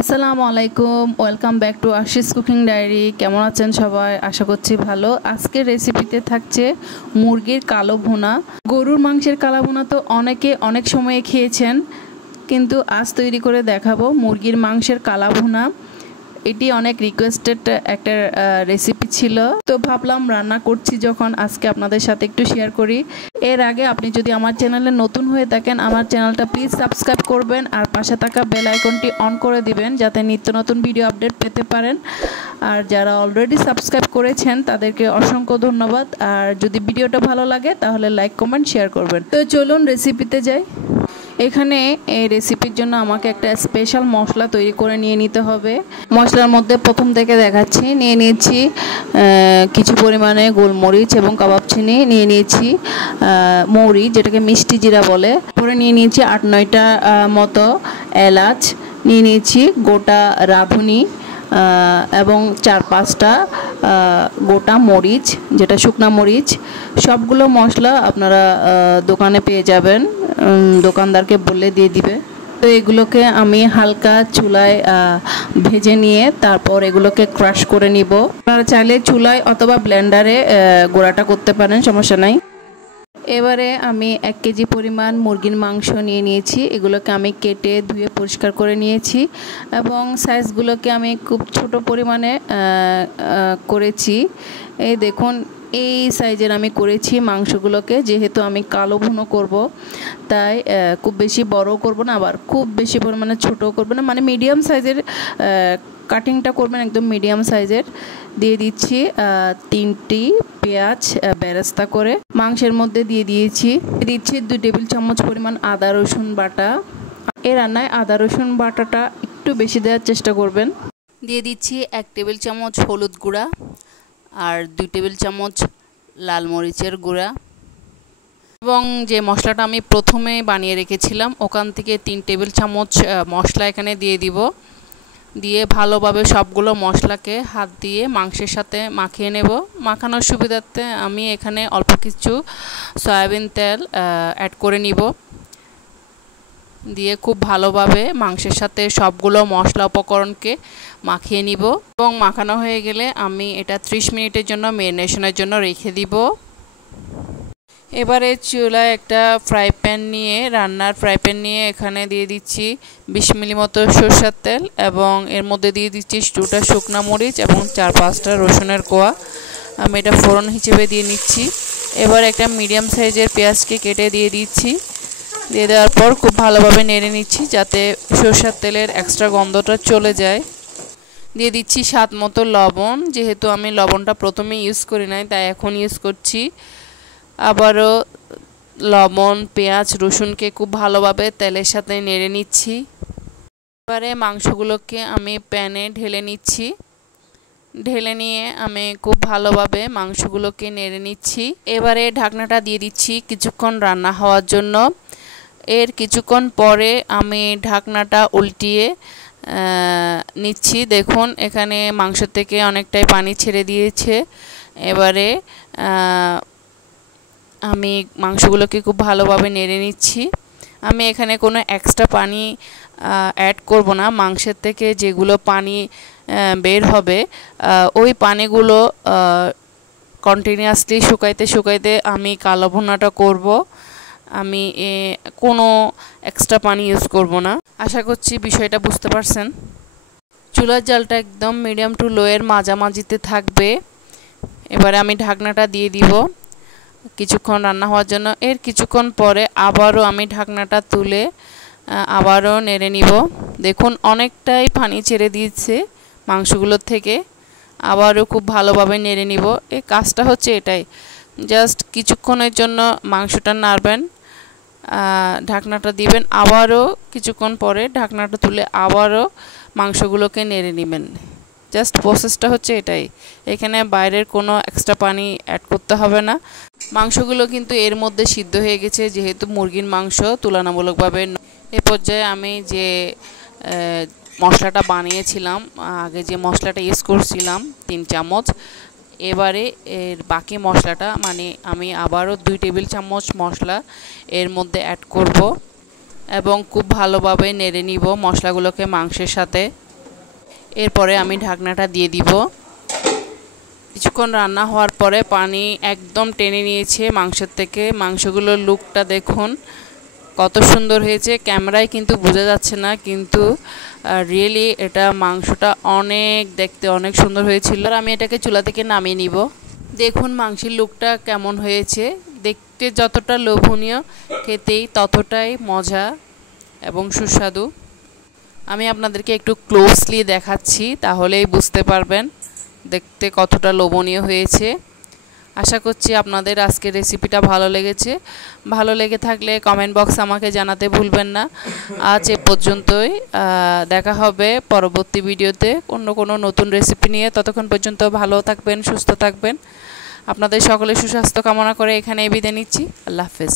আসসালামু আলাইকুম, welcome back to Ashis cooking diary. কেমন আছেন সবাই? আশা করছি ভালো। আজকের রেসিপিতে থাকছে মুরগির কালো ভুনা। গরুর মাংসের কালো ভুনা তো অনেকে অনেক সময়ে খেয়েছেন, কিন্তু আজ তৈরি করে দেখাবো মুরগির মাংসের কালো ভুনা। এটি অনেক রিকোয়েস্টেড একটা রেসিপি ছিল, তো ভাবলাম রান্না করছি যখন আজকে আপনাদের সাথে একটু শেয়ার করি। এর আগে আপনি যদি আমার চ্যানেলে নতুন হয়ে থাকেন, আমার চ্যানেলটা প্লিজ সাবস্ক্রাইব করবেন আর পাশে থাকা বেল আইকনটি অন করে দিবেন যাতে নিত্য নতুন ভিডিও আপডেট পেতে পারেন। আর যারা অলরেডি সাবস্ক্রাইব করেছেন তাদেরকে অসংখ্য ধন্যবাদ। আর যদি ভিডিওটা ভালো লাগে তাহলে লাইক কমেন্ট শেয়ার করবেন। তো চলুন রেসিপিতে যাই। এখানে এই রেসিপির জন্য আমাকে একটা স্পেশাল মশলা তৈরি করে নিয়ে নিতে হবে। মশলার মধ্যে প্রথম থেকে দেখাচ্ছি, নিয়ে নিয়েছি কিছু পরিমাণে গোলমরিচ এবং কাবাব চিনি, নিয়ে নিয়েছি মৌরি যেটাকে মিষ্টি জিরা বলে, পরে নিয়ে নিয়েছি 8-9টা মতো এলাচ, নিয়ে নিয়েছি গোটা রাঁধুনি এবং 4-5টা গোটা মরিচ যেটা শুকনা মরিচ। সবগুলো মশলা আপনারা দোকানে পেয়ে যাবেন, দোকানদারকে বললে দিয়ে দিবে। তো এগুলোকে আমি হালকা চুলায় ভেজে নিয়ে তারপর এগুলোকে ক্রাশ করে নিব। আপনারা চাইলে চুলায় অথবা ব্লেন্ডারে গুঁড়াটা করতে পারেন, সমস্যা নাই। এবারে আমি 1 কেজি পরিমাণ মুরগির মাংস নিয়ে নিয়েছি। এগুলোকে আমি কেটে ধুয়ে পরিষ্কার করে নিয়েছি এবং সাইজগুলোকে আমি খুব ছোট পরিমাণে করেছি। এই দেখুন, এই সাইজের আমি করেছি মাংসগুলোকে, যেহেতু আমি কালো ভুনো করব তাই খুব বেশি বড় করব না, আবার খুব বেশি পরিমাণে ছোট করব না, মানে মিডিয়াম সাইজের কাটিংটা করবেন, একদম মিডিয়াম সাইজের। দিয়ে দিচ্ছি 3টি পেঁয়াজ বেরেস্তা করে মাংসের মধ্যে দিয়ে দিচ্ছি 2 টেবিল চামচ পরিমাণ আদা রসুন বাটা। এই রান্নায় আদা রসুন বাটাটা একটু বেশি দেওয়ার চেষ্টা করবেন। দিয়ে দিচ্ছি 1 টেবিল চামচ হলুদ গুঁড়া আর 2 টেবিল চামচ লাল মরিচের গুঁড়া, এবং যে মশলাটা আমি প্রথমে বানিয়ে রেখেছিলাম ওখান থেকে 3 টেবিল চামচ মশলা এখানে দিয়ে দিব। দিয়ে ভালোভাবে সবগুলো মশলাকে হাত দিয়ে মাংসের সাথে মাখিয়ে নেব। মাখানোর সুবিধার্থে আমি এখানে অল্প কিছু সয়াবিন তেল অ্যাড করে নিব। দিয়ে খুব ভালোভাবে মাংসের সাথে সবগুলো মশলা উপকরণকে মাখিয়ে নিব, এবং মাখানো হয়ে গেলে আমি এটা 30 মিনিটের জন্য ম্যারিনেশনের জন্য রেখে দিব। এবারে চুলায় একটা রান্নার ফ্রাই প্যান নিয়ে এখানে দিয়ে দিচ্ছি 20 মিলি মতো সরষের তেল, এবং এর মধ্যে দিয়ে দিচ্ছি 2টা শুকনা মরিচ এবং 4-5টা রসুনের কোয়া। আমি এটা ফোড়ন হিসেবে দিয়ে নিচ্ছি। এবার একটা মিডিয়াম সাইজের পেঁয়াজকে কেটে দিয়ে দিচ্ছি। দিয়ে দেওয়ার পর খুব ভালোভাবে নেড়ে নিচ্ছি যাতে সরষের তেলের এক্সট্রা গন্ধটা চলে যায়। দিয়ে দিচ্ছি স্বাদ মতো লবণ, যেহেতু আমি লবণটা প্রথমে ইউজ করি নাই তাই এখন ইউজ করছি। আবারও লবণ, পেঁয়াজ, রসুনকে খুব ভালোভাবে তেলের সাথে নেড়ে নিচ্ছি। এবারে মাংসগুলোকে আমি প্যানে ঢেলে নিচ্ছি। ঢেলে নিয়ে আমি খুব ভালোভাবে মাংসগুলোকে নেড়ে নিচ্ছি। এবারে ঢাকনাটা দিয়ে দিচ্ছি কিছুক্ষণ রান্না হওয়ার জন্য। এর কিছুক্ষণ পরে আমি ঢাকনাটা উল্টিয়ে নিচ্ছি। দেখুন এখানে মাংস থেকে অনেকটাই পানি ছেড়ে দিয়েছে। এবারে আমি মাংসগুলোকে খুব ভালোভাবে নেড়ে নিচ্ছি। আমি এখানে কোনো এক্সট্রা পানি অ্যাড করব না। মাংসের থেকে যেগুলো পানি বের হবে ওই পানিগুলো কন্টিনিউয়াসলি শুকাইতে আমি কালো ভুনাটা করব। আমি কোনো এক্সট্রা পানি ইউজ করব না। আশা করছি বিষয়টা বুঝতে পারছেন। চুলার জালটা একদম মিডিয়াম টু লোয়ের মাঝামাঝিতে থাকবে। এবারে আমি ঢাকনাটা দিয়ে দিব কিছুক্ষণ রান্না হওয়ার জন্য। এর কিছুক্ষণ পরে আবারও আমি ঢাকনাটা তুলে আবারও নেড়ে নিব। দেখুন অনেকটাই পানি ছেড়ে দিয়েছে মাংসগুলোর থেকে। আবারও খুব ভালোভাবে নেড়ে নিব। এই কাজটা হচ্ছে এটাই, জাস্ট কিছুক্ষণের জন্য মাংসটা নাড়বেন, ঢাকনাটা দিবেন, আবারও কিছুক্ষণ পরে ঢাকনাটা তুলে আবারও মাংসগুলোকে নেড়ে নেবেন। জাস্ট প্রসেসটা হচ্ছে এটাই, এখানে বাইরের কোনো এক্সট্রা পানি অ্যাড করতে হবে না। মাংসগুলো কিন্তু এর মধ্যে সিদ্ধ হয়ে গেছে, যেহেতু মুরগির মাংস তুলনামূলকভাবে। এ পর্যায়ে আমি যে মশলাটা বানিয়েছিলাম, আগে যে মশলাটা ইউজ করছিলাম 3 চামচ, এবারে এর বাকি মশলাটা মানে আমি আবারও 2 টেবিল চামচ মশলা এর মধ্যে অ্যাড করব এবং খুব ভালোভাবে নেড়ে নিব মশলাগুলোকে মাংসের সাথে। এরপরে আমি ঢাকনাটা দিয়ে দিব। কিছুক্ষণ রান্না হওয়ার পরে পানি একদম টেনে নিয়েছে মাংসের থেকে। মাংসগুলোর লুকটা দেখুন কত সুন্দর হয়েছে। ক্যামেরায় কিন্তু বোঝা যাচ্ছে না, কিন্তু রিয়েলি এটা মাংসটা দেখতে অনেক সুন্দর হয়েছিল। আর আমি এটাকে চুলা থেকে নামিয়ে নিব। দেখুন মাংসের লুকটা কেমন হয়েছে, দেখতে যতটা লোভনীয় খেতেই ততটাই মজা এবং সুস্বাদু। আমি আপনাদেরকে একটু ক্লোজলি দেখাচ্ছি, তাহলেই বুঝতে পারবেন দেখতে কতটা লোভনীয় হয়েছে। আশা করছি আপনাদের আজকের রেসিপিটা ভালো লেগেছে। ভালো লেগে থাকলে কমেন্ট বক্স আমাকে জানাতে ভুলবেন না। আজ এ পর্যন্তই, দেখা হবে পরবর্তী ভিডিওতে অন্য কোনো নতুন রেসিপি নিয়ে। ততক্ষণ পর্যন্ত ভালো থাকবেন, সুস্থ থাকবেন। আপনাদের সকলের সুস্বাস্থ্য কামনা করে এখানে বিদায় নিচ্ছি। আল্লাহ হাফেজ।